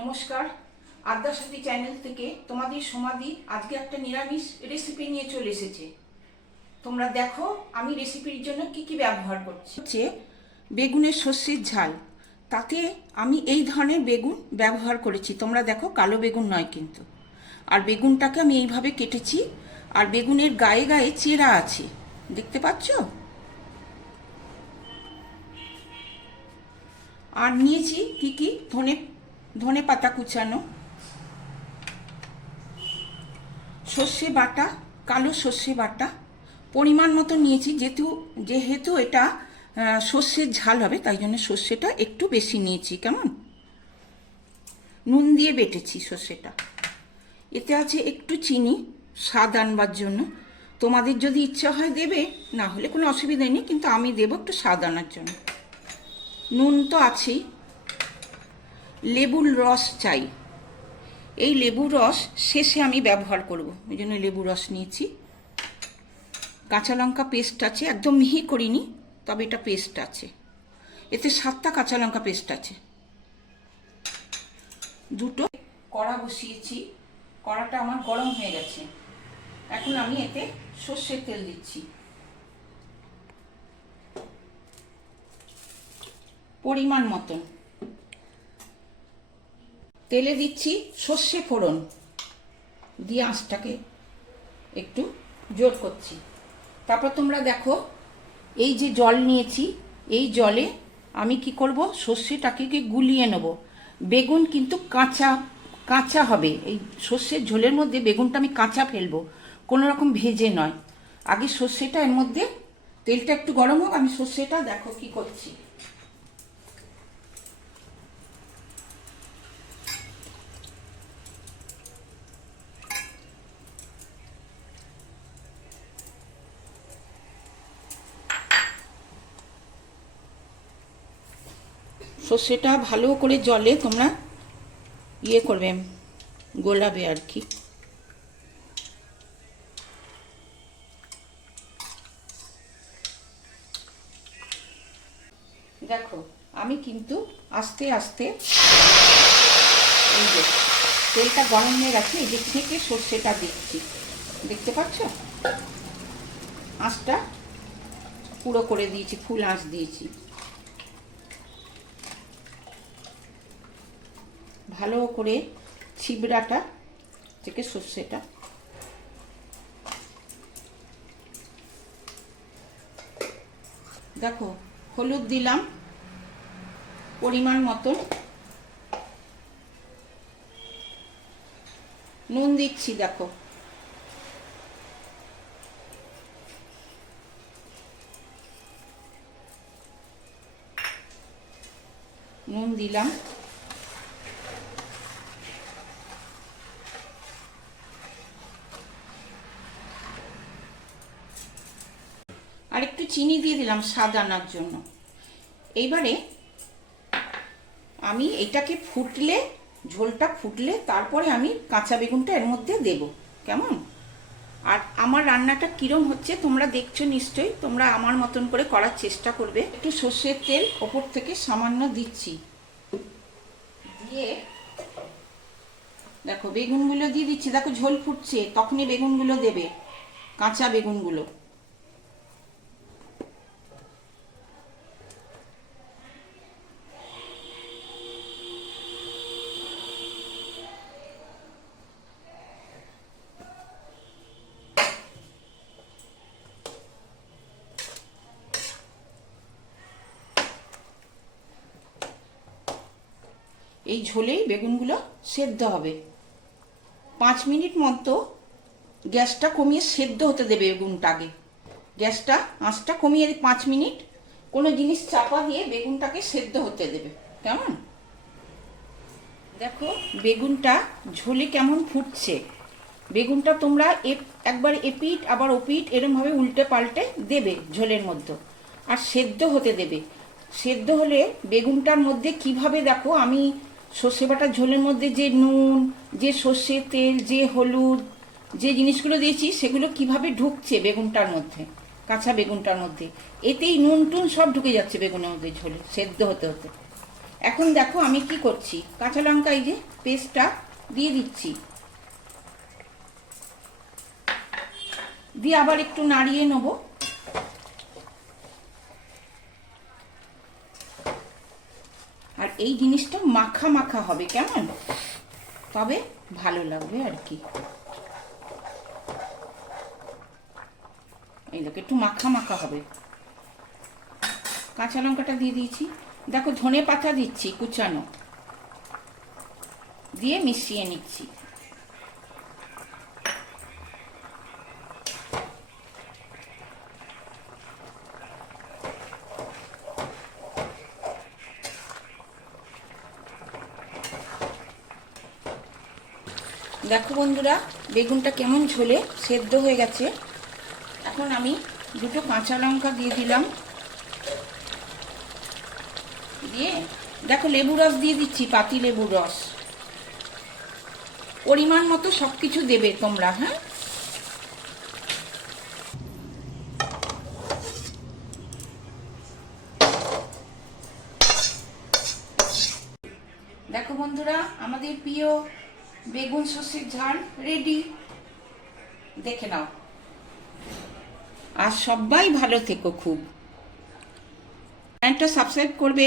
নমস্কার। আদ্যাসাথী চ্যানেল থেকে তোমাদের সমাধি আজকে একটা নিরামিষ রেসিপি নিয়ে চলে এসেছে। তোমরা দেখো আমি রেসিপির জন্য কি কি ব্যবহার করছি। হচ্ছে বেগুনের সর্ষের ঝাল। তাতে আমি এই ধরনের বেগুন ব্যবহার করেছি। তোমরা দেখো কালো বেগুন নয় কিন্তু। আর বেগুনটাকে আমি এইভাবে কেটেছি। আর বেগুনের গায়ে গায়ে চেরা আছে। দেখতে পাচ্ছ? আর নিয়েছি কি কি? ধনে ধনে পাতা কুচানো, সর্ষে বাটা, কালো সর্ষে বাটা, পরিমাণ মতো নিয়েছি, যেহেতু যেহেতু এটা সর্ষের ঝাল হবে, তাই জন্য সর্ষেটা একটু বেশি নিয়েছি, কেমন? নুন দিয়ে বেটেছি সর্ষেটা। এতে আছে একটু চিনি, স্বাদ আনবার জন্য। তোমাদের যদি ইচ্ছা হয় দেবে, না হলে কোনো অসুবিধা নেই, কিন্তু আমি দেবো একটু স্বাদ আনার জন্য। নুন তো আছেই। লেবুর রস চাই। এই লেবুর রস শেষে আমি ব্যবহার করব। ওই জন্য লেবুর রস নিয়েছি। কাঁচা লঙ্কা পেস্ট আছে। একদম মিহি করিনি, তবে এটা পেস্ট আছে। এতে সাতটা কাঁচা লঙ্কা পেস্ট আছে। দুটো কড়া বসিয়েছি। কড়াটা আমার গরম হয়ে গেছে। এখন আমি এতে সর্ষের তেল দিচ্ছি। পরিমাণ মতন। তেলে দিচ্ছি সর্ষে ফোড়ন। দিয়ে আঁচটাকে একটু জোর করছি। তারপর তোমরা দেখো, এই যে জল নিয়েছি, এই জলে আমি কি করব? সর্ষেটাকে গুলিয়ে নেব। বেগুন কিন্তু কাঁচা কাঁচা হবে। এই সর্ষের ঝোলের মধ্যে বেগুনটা আমি কাঁচা ফেলব। কোনো রকম ভেজে নয়। আগে সর্ষেটা এর মধ্যে তেলটা একটু গরম হোক, আমি সর্ষেটা দেখো কি করছি। সর্ষেটা ভালো করে জলে তোমরা ইয়ে করবে, গোলাবে আর কি। দেখো, আমি কিন্তু আস্তে আস্তে তেলটা গরম হয়ে গেছে, এই যে থেকে সর্ষেটা দিচ্ছি। দেখতে পাচ্ছ? আঁচটা পুরো করে দিয়েছি, ফুল আঁচ দিয়েছি। ভালো করে ছিবড়াটা থেকে সর্ষেটা। দেখো, হলুদ দিলাম পরিমাণ মতন। নুন দিচ্ছি, দেখো। নুন দিলাম আর একটু চিনি দিয়ে দিলাম স্বাদ আনার জন্য। এইবারে আমি এটাকে ফুটলে, ঝোলটা ফুটলে তারপরে আমি কাঁচা বেগুনটা এর মধ্যে দেব। কেমন? আর আমার রান্নাটা কিরম হচ্ছে তোমরা দেখছ নিশ্চয়ই, তোমরা আমার মতন করে করার চেষ্টা করবে। একটু সর্ষের তেল ওপর থেকে সামান্য দিচ্ছি। দিয়ে দেখো, বেগুনগুলো দিয়ে দিচ্ছি। দেখো, ঝোল ফুটছে, তখনই বেগুনগুলো দেবে, কাঁচা বেগুনগুলো। এই ঝোলেই বেগুনগুলো সেদ্ধ হবে। পাঁচ মিনিট মতো গ্যাসটা কমিয়ে সেদ্ধ হতে দেবে বেগুনটা আগে গ্যাসটা, আঁচটা কমিয়ে পাঁচ মিনিট। কোনো জিনিস চাপা দিয়ে বেগুনটাকে সেদ্ধ হতে দেবে। কেমন? দেখো, বেগুনটা ঝোলে কেমন ফুটছে। বেগুনটা তোমরা একবার এপিট, আবার ওপিট এরমভাবে উল্টে পাল্টে দেবে ঝোলের মধ্যে। আর সেদ্ধ হতে দেবে। সেদ্ধ হলে বেগুনটার মধ্যে কীভাবে দেখো, আমি সর্ষে বাটার ঝোলের মধ্যে যে নুন, যে সর্ষের তেল, যে হলুদ, যে জিনিসগুলো দিয়েছি সেগুলো কীভাবে ঢুকছে বেগুনটার মধ্যে, কাঁচা বেগুনটার মধ্যে? এতেই নুন টুন সব ঢুকে যাচ্ছে বেগুনের মধ্যে ঝোলে, সেদ্ধ হতে হতে। এখন দেখো আমি কি করছি, কাঁচা লঙ্কা এই যে পেস্টটা দিয়ে দিচ্ছি। দিয়ে আবার একটু নাড়িয়ে নেব আর এই জিনিসটা মাখা মাখা হবে, কেমন? তবে ভালো লাগবে আর কি। এই একটু মাখা মাখা হবে। কাঁচা লঙ্কাটা দিয়ে দিয়েছি। দেখো, ধনে পাতা দিচ্ছি কুচানো। দিয়ে মিশিয়ে নিচ্ছি। দেখো বন্ধুরা, বেগুনটা কেমন ঝোলে? সেদ্ধ হয়ে গেছে। এখন আমি দুটো কাঁচা লঙ্কা দিয়ে দিলাম। দিয়ে দেখো লেবু রস দিয়ে দিচ্ছি, পাতি লেবুর রস। পরিমাণ মতো সব কিছু দেবে তোমরা হ্যাঁ? দেখো বন্ধুরা, আমাদের প্রিয় বেগুন সর্ষের ঝাল রেডি দেখে নাও। আর সবাই ভালো থেকো খুব। চ্যানেলটা সাবস্ক্রাইব করবে।